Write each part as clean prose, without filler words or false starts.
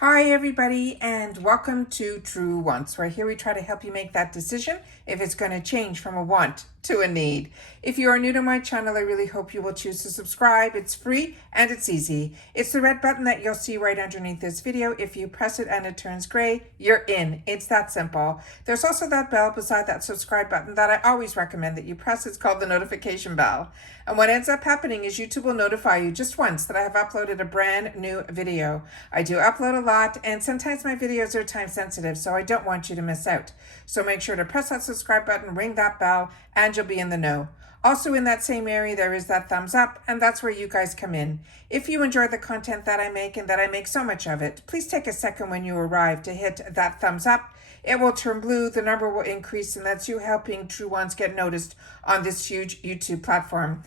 Hi everybody, and welcome to True Wants, where here we try to help you make that decision if it's going to change from a want to a need. If you are new to my channel, I really hope you will choose to subscribe. It's free and it's easy. It's the red button that you'll see right underneath this video. If you press it and it turns gray, you're in. It's that simple. There's also that bell beside that subscribe button that I always recommend that you press. It's called the notification bell. And what ends up happening is YouTube will notify you just once that I have uploaded a brand new video. I do upload a lot, and sometimes my videos are time sensitive, so I don't want you to miss out. So make sure to press that subscribe button, ring that bell, and you'll be in the know. Also in that same area, there is that thumbs up, and that's where you guys come in. If you enjoy the content that I make, and that I make so much of it, please take a second when you arrive to hit that thumbs up. It will turn blue, the number will increase, and that's you helping True Ones get noticed on this huge YouTube platform.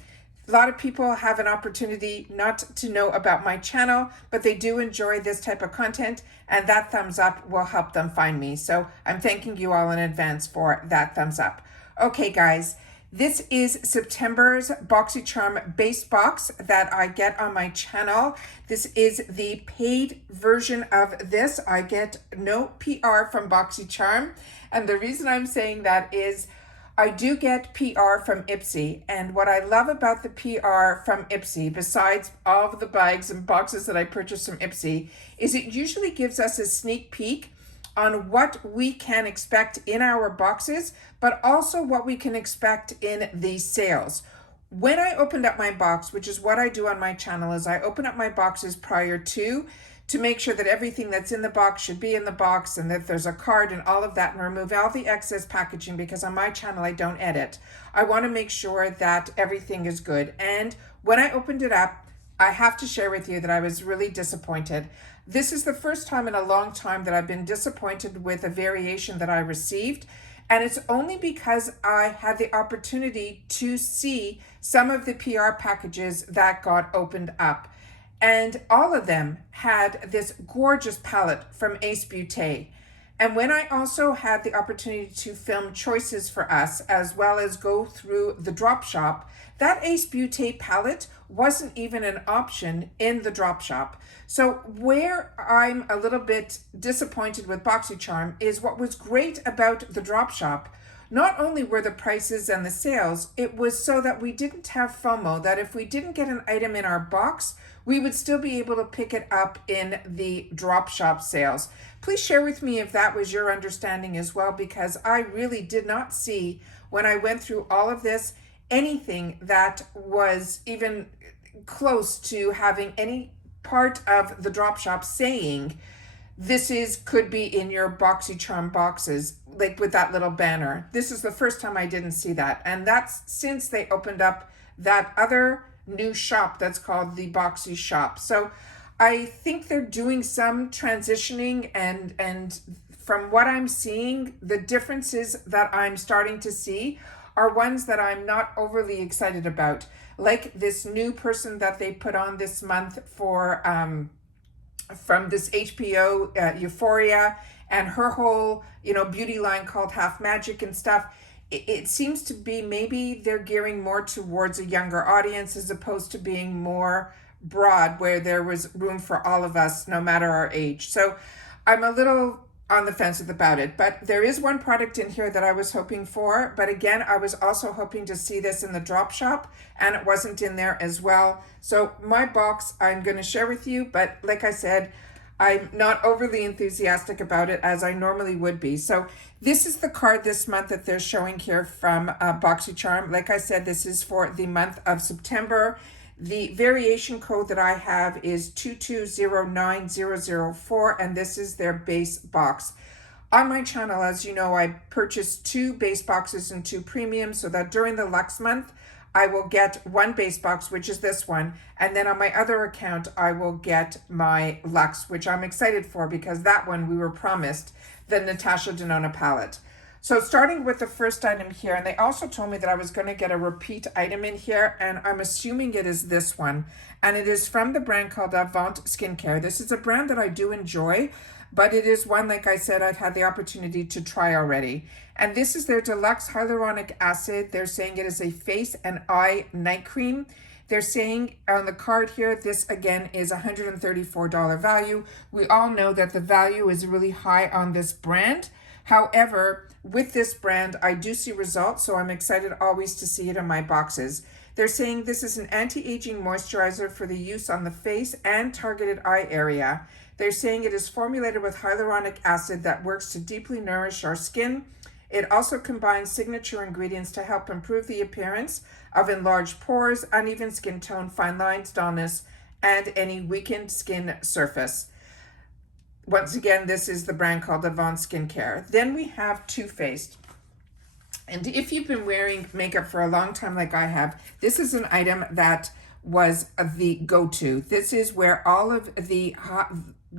A lot of people have an opportunity not to know about my channel, but they do enjoy this type of content, and that thumbs up will help them find me. So I'm thanking you all in advance for that thumbs up. Okay, guys, this is September's Boxycharm base box that I get on my channel. This is the paid version of this. I get no PR from Boxycharm, and the reason I'm saying that is I do get PR from Ipsy, and what I love about the PR from Ipsy, besides all of the bags and boxes that I purchase from Ipsy, is it usually gives us a sneak peek on what we can expect in our boxes, but also what we can expect in the sales. When I opened up my box, which is what I do on my channel, is I open up my boxes prior to make sure that everything that's in the box should be in the box, and that there's a card and all of that, and remove all the excess packaging, because on my channel I don't edit. I want to make sure that everything is good. And when I opened it up, I have to share with you that I was really disappointed. This is the first time in a long time that I've been disappointed with a variation that I received. And it's only because I had the opportunity to see some of the PR packages that got opened up. And all of them had this gorgeous palette from Ace Beauté. And when I also had the opportunity to film choices for us, as well as go through the drop shop, that Ace Beauté palette wasn't even an option in the drop shop. So where I'm a little bit disappointed with Boxycharm is what was great about the drop shop. Not only were the prices and the sales, it was so that we didn't have FOMO, that if we didn't get an item in our box, we would still be able to pick it up in the drop shop sales. Please share with me if that was your understanding as well, because I really did not see, when I went through all of this, anything that was even close to having any part of the drop shop saying could be in your Boxycharm boxes, like with that little banner. This is the first time I didn't see that, and that's since they opened up that other new shop that's called the Boxy Shop. So I think they're doing some transitioning, and from what I'm seeing, the differences that I'm starting to see are ones that I'm not overly excited about, like this new person that they put on this month for from this HBO Euphoria, and her whole beauty line called Half Magic and stuff. It seems to be maybe they're gearing more towards a younger audience as opposed to being more broad, where there was room for all of us no matter our age. So I'm a little on the fence about it, but there is one product in here that I was hoping for. But again, I was also hoping to see this in the drop shop, and it wasn't in there as well. So my box I'm going to share with you, but like I said, I'm not overly enthusiastic about it as I normally would be. So this is the card this month that they're showing here from Boxycharm. Like I said, this is for the month of September. The variation code that I have is 2209004, and this is their base box. On my channel, as you know, I purchased 2 base boxes and 2 premiums, so that during the Lux month, I will get 1 base box, which is this one. And then on my other account, I will get my Lux, which I'm excited for, because that one we were promised the Natasha Denona palette. So starting with the first item here, and they also told me that I was going to get a repeat item in here, and I'm assuming it is this one. And it is from the brand called Avant Skincare. This is a brand that I do enjoy, but it is one, like I said, I've had the opportunity to try already. And this is their Deluxe Hyaluronic Acid. They're saying it is a face and eye night cream. They're saying on the card here, this again is $134 value. We all know that the value is really high on this brand. However, with this brand, I do see results, so I'm excited always to see it in my boxes. They're saying this is an anti-aging moisturizer for the use on the face and targeted eye area. They're saying it is formulated with hyaluronic acid that works to deeply nourish our skin. It also combines signature ingredients to help improve the appearance of enlarged pores, uneven skin tone, fine lines, dullness, and any weakened skin surface. Once again, this is the brand called Advanced Skincare. Then we have Too Faced. And if you've been wearing makeup for a long time like I have, this is an item that was the go-to. This is where all of the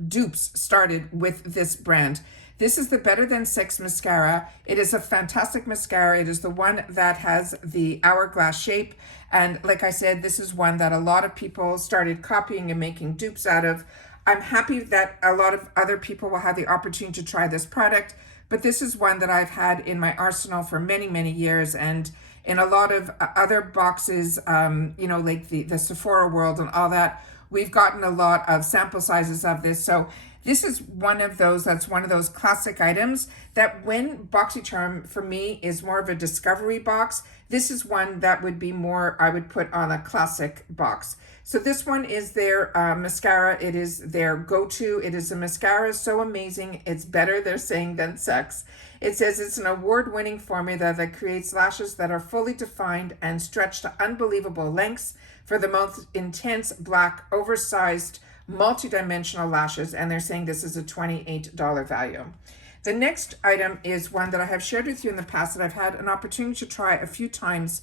dupes started with this brand. This is the Better Than Sex mascara. It is a fantastic mascara. It is the one that has the hourglass shape. And like I said, this is one that a lot of people started copying and making dupes out of. I'm happy that a lot of other people will have the opportunity to try this product, but this is one that I've had in my arsenal for many, many years. And in a lot of other boxes, you know, like the Sephora world and all that, we've gotten a lot of sample sizes of this. So this is one of those, that's one of those classic items that when Boxycharm for me is more of a discovery box, this is one that would be more, I would put on a classic box. So this one is their mascara. It is their go-to. It is a mascara so amazing. It's better, they're saying, than sex. It says it's an award-winning formula that creates lashes that are fully defined and stretch to unbelievable lengths for the most intense, black, oversized, multi-dimensional lashes. And they're saying this is a $28 value. The next item is one that I have shared with you in the past that I've had an opportunity to try a few times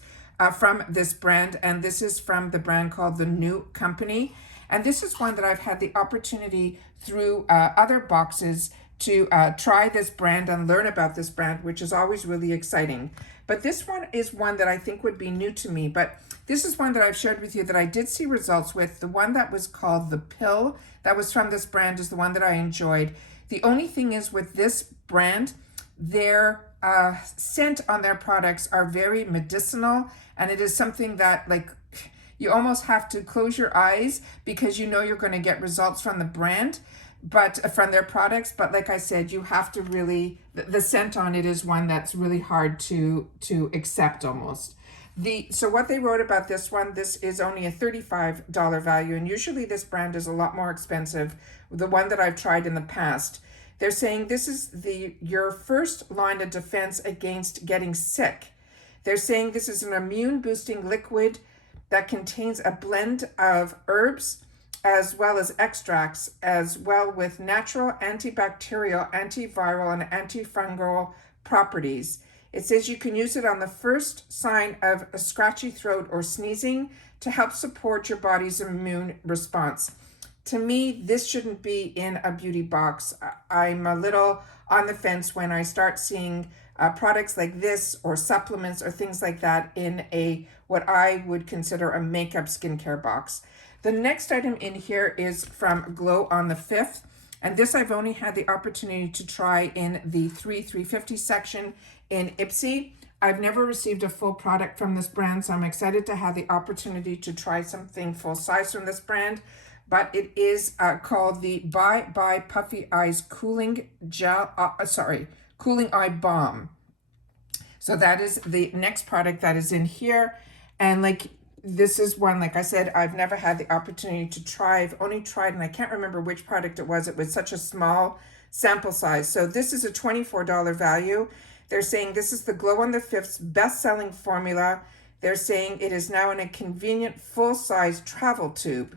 from this brand, and this is from the brand called The New Company. And this is one that I've had the opportunity through other boxes to try this brand and learn about this brand, which is always really exciting. But this one is one that I think would be new to me, but this is one that I've shared with you that I did see results with. The one that was called The Pill, that was from this brand, is the one that I enjoyed. The only thing is with this brand, their scent on their products are very medicinal, and it is something that, like, you almost have to close your eyes because you know you're going to get results from the brand, but from their products. But like I said, you have to really, the scent on it is one that's really hard to accept almost. So what they wrote about this one, this is only a $35 value, and usually this brand is a lot more expensive, the one that I've tried in the past. They're saying this is your first line of defense against getting sick. They're saying this is an immune boosting liquid that contains a blend of herbs as well as extracts, as well with natural antibacterial, antiviral, and antifungal properties. It says you can use it on the first sign of a scratchy throat or sneezing to help support your body's immune response. To me, this shouldn't be in a beauty box. I'm a little on the fence when I start seeing products like this or supplements or things like that in what I would consider a makeup skincare box. The next item in here is from Glow on the 5th. And this I've only had the opportunity to try in the 350 section in Ipsy. I've never received a full product from this brand, so I'm excited to have the opportunity to try something full size from this brand. But it is called the Bye Puffy Eyes Cooling Eye Balm. So that is the next product that is in here. And like, this is one, like I said, I've never had the opportunity to try. I've only tried, and I can't remember which product it was. It was such a small sample size. So this is a $24 value. They're saying this is the Glow on the 5th's best-selling formula. They're saying it is now in a convenient full-size travel tube.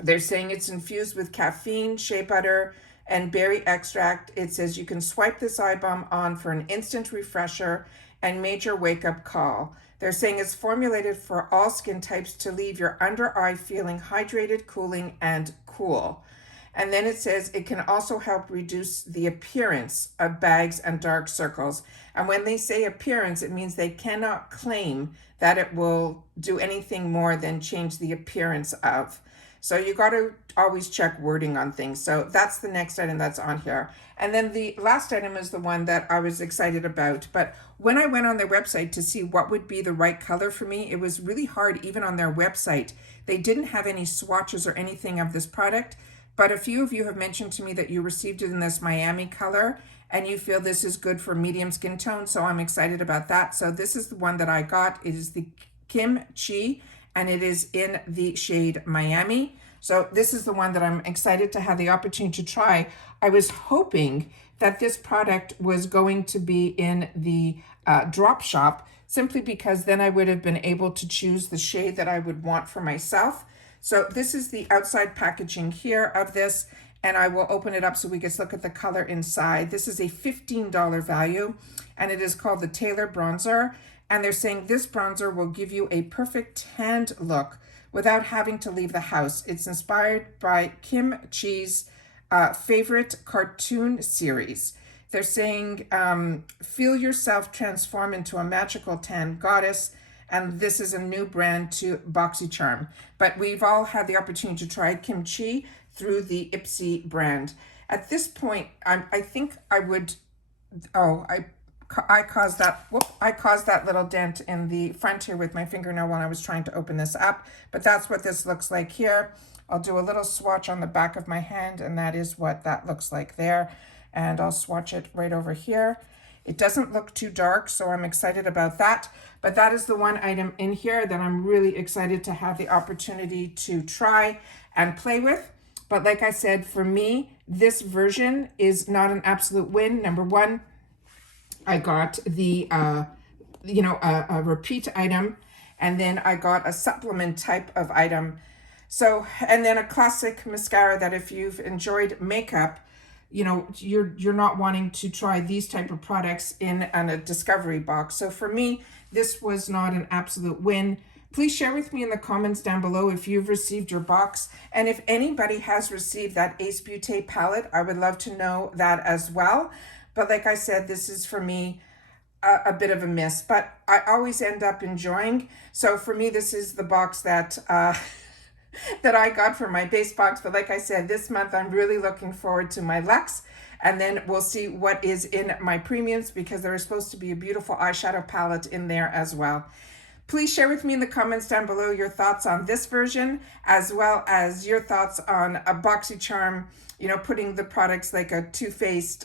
They're saying it's infused with caffeine, shea butter, and berry extract. It says you can swipe this eye balm on for an instant refresher and major wake-up call. They're saying it's formulated for all skin types to leave your under eye feeling hydrated, cooling, and cool. And then it says it can also help reduce the appearance of bags and dark circles. And when they say appearance, it means they cannot claim that it will do anything more than change the appearance of. So you got to always check wording on things. So that's the next item that's on here. And then the last item is the one that I was excited about. But when I went on their website to see what would be the right color for me, it was really hard even on their website. They didn't have any swatches or anything of this product. But a few of you have mentioned to me that you received it in this Miami color and you feel this is good for medium skin tone. So I'm excited about that. So this is the one that I got. It is the Kimchi and it is in the shade Miami. So this is the one that I'm excited to have the opportunity to try. I was hoping that this product was going to be in the drop shop, simply because then I would have been able to choose the shade that I would want for myself. So this is the outside packaging here of this, and I will open it up so we can look at the color inside. This is a $15 value, and it is called the Taylor Bronzer. And they're saying this bronzer will give you a perfect tanned look without having to leave the house. It's inspired by Kim Chi's favorite cartoon series. They're saying, feel yourself transform into a magical tan goddess. And this is a new brand to Boxycharm. But we've all had the opportunity to try Kim Chi through the Ipsy brand. At this point, I think I would, I caused that little dent in the front here with my fingernail when I was trying to open this up, but that's what this looks like here. I'll do a little swatch on the back of my hand, and that is what that looks like there. And I'll swatch it right over here. It doesn't look too dark, so I'm excited about that. But that is the one item in here that I'm really excited to have the opportunity to try and play with. But like I said, for me, this version is not an absolute win. Number one, I got the, a repeat item, and then I got a supplement type of item. So, and then a classic mascara that if you've enjoyed makeup, you know, you're not wanting to try these type of products in a discovery box. So for me, this was not an absolute win. Please share with me in the comments down below if you've received your box. And if anybody has received that Ace Beauté palette, I would love to know that as well. But like I said, this is for me a bit of a miss, but I always end up enjoying. So for me, this is the box that that I got for my base box. But like I said, this month I'm really looking forward to my Luxe, and then we'll see what is in my premiums, because there is supposed to be a beautiful eyeshadow palette in there as well. Please share with me in the comments down below your thoughts on this version, as well as your thoughts on a Boxycharm, you know, putting the products like a Too Faced,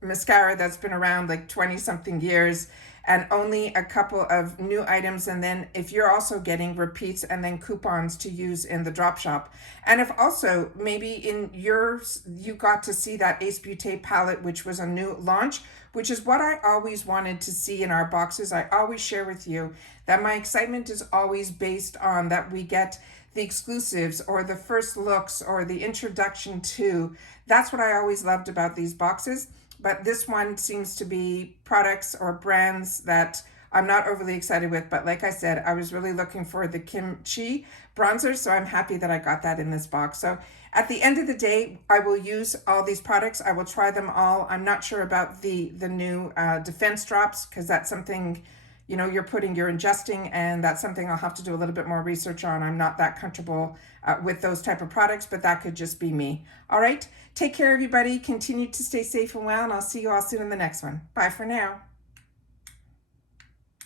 mascara that's been around like 20 something years, and only a couple of new items. And then if you're also getting repeats and then coupons to use in the drop shop. And if also maybe in yours, you got to see that Ace Beauté palette, which was a new launch, which is what I always wanted to see in our boxes. I always share with you that my excitement is always based on that we get the exclusives or the first looks or the introduction to. That's what I always loved about these boxes. But this one seems to be products or brands that I'm not overly excited with. But like I said, I was really looking for the Kimchi bronzer, so I'm happy that I got that in this box. So at the end of the day, I will use all these products. I will try them all. I'm not sure about the new defense drops, because that's something, you know, you're ingesting, and that's something I'll have to do a little bit more research on. I'm not that comfortable with those type of products, but that could just be me. All right, take care, everybody. Continue to stay safe and well, and I'll see you all soon in the next one. Bye for now.